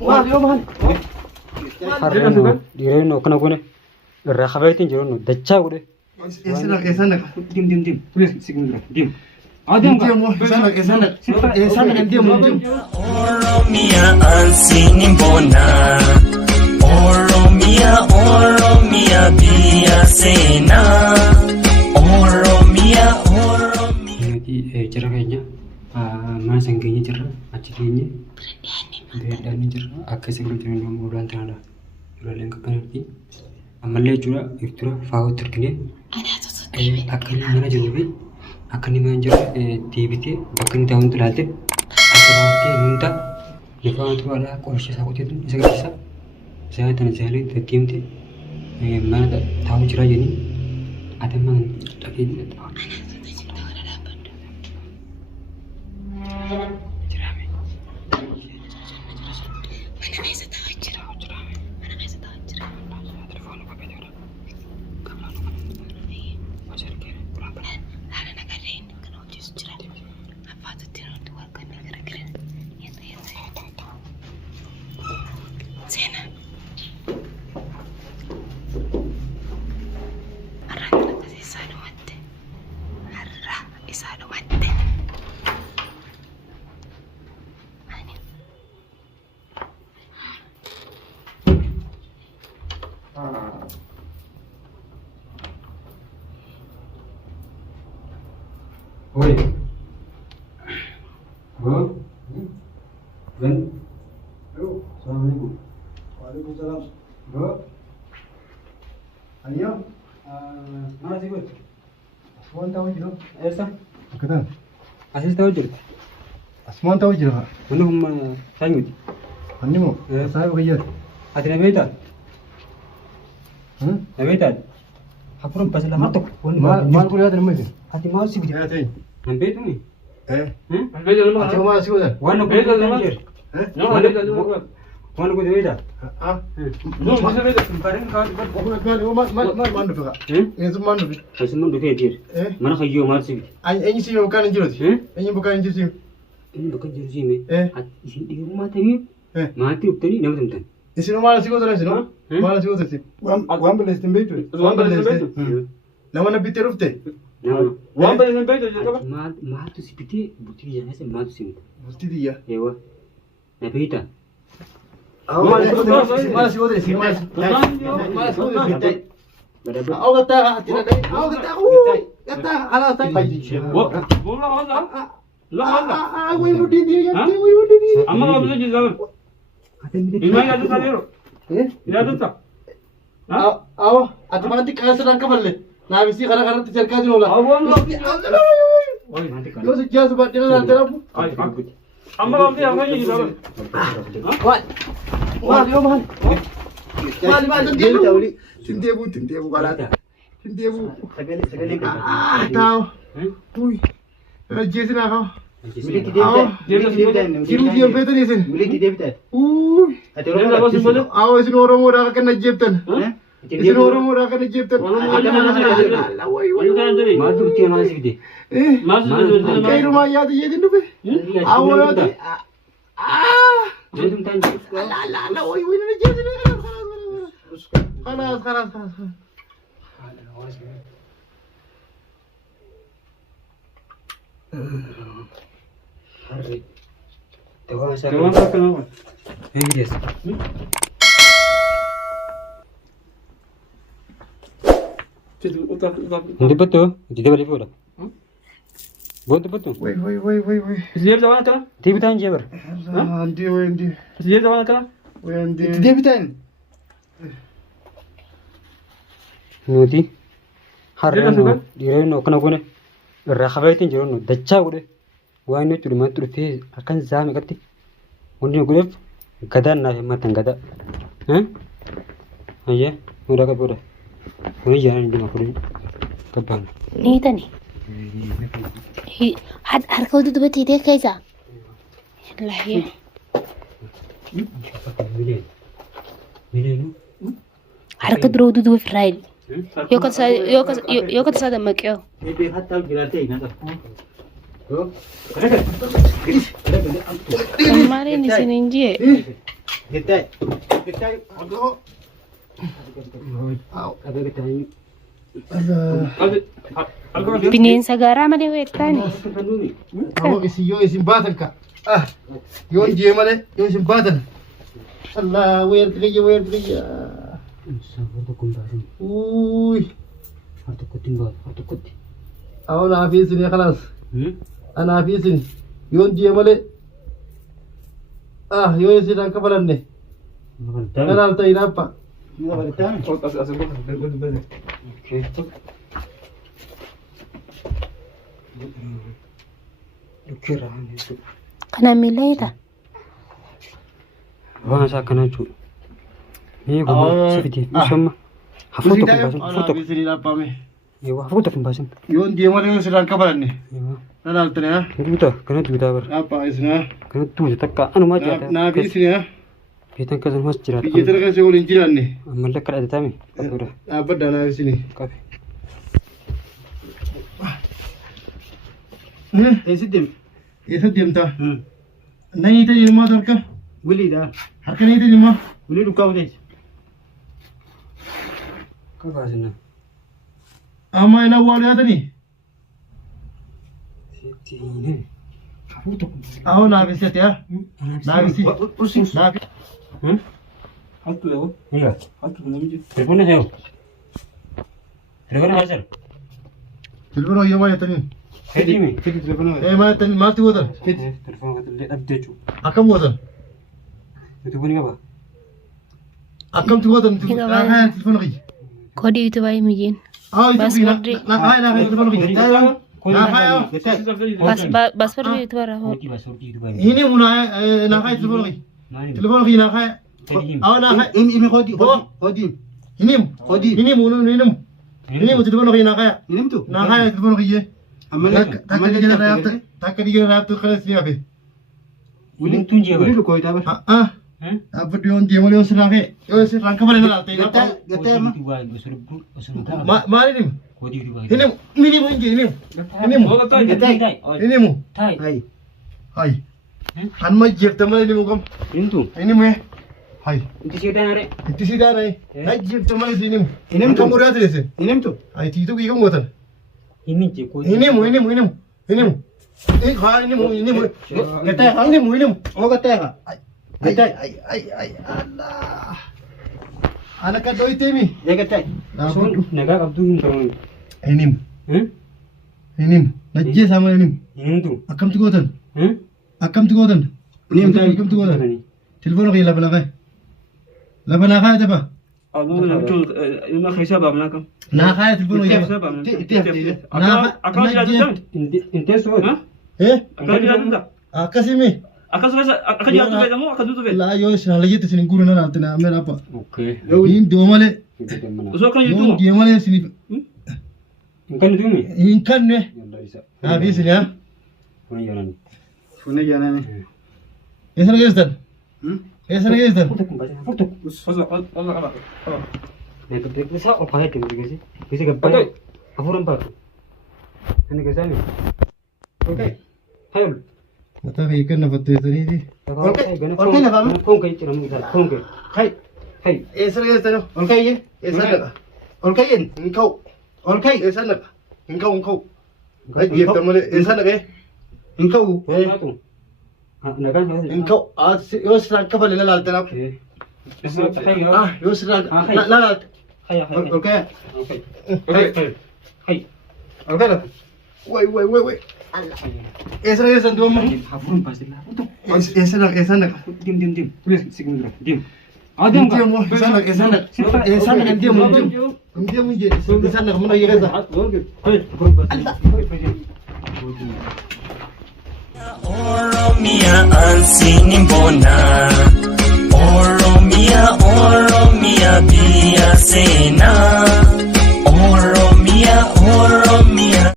Maal yoo maal? Harreen dhiireen akkana goone irraa qabeetiin jiru dachaa godhe. Eessan dhaqa? Dim. Please sigmundra. Dim. Eessan dhaqa deemu. Oromia ansini bona. Oromia biya sena. Oromia. Nuti jira keenya mana san keenya jirra achi keenya beeladhaan jirra akka isa biratti nama odaan taanadha. Duraaleen qabbanatti ammallee jechuudha iftura faawwatti argine akka inni mana jiruu fi akka inni mana jiru deebitee bakka inni taa'uun ilaalte akka baatee hunda lafa tubaadhaa qorshe isaa qoteetu isa garsiisa. Isaa tana jaalee deddeemte mana taa'uu jira jenii adammaan dhaqee taa'u. Oi. Bro. Ben. Halo. Assalamualaikum. Waalaikumsalam. Bro. Ayo. Mana sih, Bro? Asmaan tahu jiru. Esa. Akatan. Asis tahu jirta. Asmaan tahu jiru. Mana humma sanyut. Anni mo. Saya bekerja. Ati na beta. Hmm? Na beta. Hapuran pasal matok. Mal kuliah di mana sih? Ati mau sih Ya tadi. Nampe tu ni. Ati mana sih udah? Wana ko beta na jer. Wana ko beta. Ah. Parang ka Mandu peka. Itu mandu. Kasi mun duke jer. Mana kayo mal sih. Ini sih bukan jiru sih. Ini bukan jiru sih. Ini bukan jer sih me. At isin di rumah tawi. Eh. Mati uptani nama temtan. Isi rumah sih udah sih, no? Mana sih udah sih? Wan belas tembetu. Wan belas tembetu. Nama nabi terufte. Nama. Wan belas tembetu juga. Mal tu si piti buti jangan sih mal tu sih. Mesti dia. Ewa. Na beta. Mana sih udah sih? Mana sih udah sih? Aku kata tidak ada. Aku kata kalau tak. Aku ibu dia. Amma nggak bisa jalan. Ini ada salero. Ini ada tak? Awo, ati mana tik kasar angka balle. Nah, bisi karena tercerka dulu lah. Awan nggak. Oi nanti kan. Yo sejak sebab dia nanti aku. Amma nggak bisa apa ini jalan. Wah, yo man. Mal dia tahu. Tindebu kalau ada. Tindebu. Sekali. Tahu. Ui. Jesin aku. Miliki dia. Kirim betul ni sen. Miliki dia betul. Dia nggak bosan boleh. Awo isin orang akan najibtan. Isin orang akan najibtan. Mal tu tiada mana sih dia. Masuk. Kayak rumah ya dia itu be. Awo ya. Dia tu tanya. La, woi ini najibtan. Kalas. Hari. Tewan saya. Tewan tak kenapa? Yes. Hindi ba to? Hindi ba lipo? Bonto ba to? Woi. Siap jalan kan? Hindi ba tayo jeber? Andi. Siap jalan kan? Woi andi. Dia betul. Nuti. Harreen dhiireen akkana goone irraa qabeetiin jiru dachaa godhe waan nuti dhumatti dhufee akkan zaame qatti hundi godheef gadaan naaf himmatan gadaa. Ayyee mudaa qabuudha. Kuni jaalan dhuma kuni qabbaan. Ni tani. Harka udah dubatti deh kaisa. Lahi. Milen. Harka dulu udah dua Friday. Yo kata saya makyo. Ini hatta gerate ina. Mal Maaliin isin hin jee? Gettai. Gettai. Ago. Bineensa gaaraa malee beektaani? Ago isin yoo isin baatan ka. Yoo jee malee yoo isin baatan. Allah weer kiyya weer kiyya. Uy. Harta kutin ba, harta kutin. Aw na fi isin ya khalas. Ana fi isin. Yoo jee malee. Yoo isin an kafalanne. Kana alta inappa. Kana mileeta. Waan isaa kana jechuudha. Mee goma sifiti misomma. Hafuuta kun baasin hafuuta. Hafuuta kun baasin. Yoo deemaa yoo sirraan kafalanne. Kana alta ne. Duuta kanatti duutaa bara. Appa isna. Kanatti duuta takka anumaa jiraata. Naa fi isin Beetan akkasumas jiraata. biyya tana keessa waliin jiraanne. Ammallee akka dhalatame qabudha. Dhaabbaddaa naa fi isin. Qabe. Eessa deemtaa? Nani ta'e ilmaa harka? Wiliidha. Harka nani ta'e ilmaa? Wilii dukkaa buteessa. Kakaasinna. Amma ina waa dhiyaatanii? Sittiine. Hafuuta kun. Ahoo naafisi ati haa? Naafisi. Naafi. Hattu leewwan. Egaa. Hattu namichi. Telefoonni ta'u. Telefoonni maal jira? Telefoon hoyyoo maal jettanii? Heddiimi. Maal jettanii maaltu gootan? Telefoon illee dhabde jechuudha. Akkam gootan? Telefoonni qaba. Akkamti gootan? Naakaa telefoon qiyya. Kodii YouTube ay mijiin. Paaswordii. Naakaa telefoon qiyya. Paaswordii YouTube irraa hoo. Hini munaa naakaa telefoon qiyya. Telefoon qiyya naakaa. Ahoo naakaa. Himi kodii. Kodii. Hinim. Kodii. Hinim. Hinim. Hinim telefoon qiyya naakaa. Hinimtu. Naakaa telefoon qiyya. Takka digera raabtu kanas ni hafe. Waliin tun jeeba. Wilii dukkoo itaa bara. Abdii yoon deemaa yoo sirraa ka'e yoo sirraan kafalee na laaltee. Gattee amma. Maali dhima? Hinimu. Hinimu hin jee hinimu. Hinimu. Hayi. Hanuma jeefta malee hinimu kam. Hintu. Hinimu hee. Hayi. Itti siidaanare. Itti siidaanare. Na jeefta malee hinimu. Hinimu kan mudaa ture. Hinimtu. Hayi tiituu kii kan gootan. Himinti ko. Hinimu. Hinimu. Haa hinimu. Gattee haa hinimu. Oo gattee haa. Gattee. Ay. Allah. Ana kadhoo itteemi. Gattee. Sun nagaa qabduu hin ta'u. Hinimu. Hinimu. Najjeesaa malee hinimu. Hintu. Akkamti gootan? Akkamti gootan? Akkamti gootan? Telefoon kee lafa lafaa. Lafa lafaa tapha. Abuu namichu ilma keessaa baafnaa kam. Naakaa telefoon kee Keessaa lafa. baafnaa. Itti haftee. Akkaan jiraatu Inteessu boodi. Akkaan jiraatu. Akkasimi. Akkasumas akka jiraatu fayyadamu akka duutu fayyadamu. Laa yoo isin haala jette isin guuru na laalte na ameen appa. Okay. Hin doo malee. Osoo akka Yoo jirtu dee malee isin Kan tuumi. hin kanne. Yalla isa. Naafi isin yaa. Kun yaanani. fuunee jaaname. Eessa geessan? Eessa geessan? Furtu kun baay'ee furtu. Osa qaba. Bisa ol kaayee kennu digasi. Bisa gabbaa. Afuran baatu. Kan digasani. Okay. Hayol. Mataa kee kan nafatteessaniiti. Ol kee lafaama. Kun kee cira mu isaa. Kun kee. Hay. Hay. Eessa geessan? Ol kaayee. Eessa dhaqa? Ol kaayee. Hin ka'u. Ol kaayee. Eessa dhaqa? Hin ka'u hin ka'u. Jeefta malee eessa dhaqee? Hin ka'u. Hin ka'u. Yoo siraan kafalee na laalte naaf. Yoo siraan na laalte. Ol kaayee. Hay. Ol kaayee. Way. Eessa geessan du'amma? Afuran baasee laa. Eessa dhaqa? Eessa dhaqa? Dim. Please sigin dura. Dim. Adam ka. Eessa dhaqa? Eessa dhaqa? Eessa dhaqa? Dim. Dim je. Eessa dhaqa? Mana geessan? Oromia ansini mbona Oromia bia sena Oromia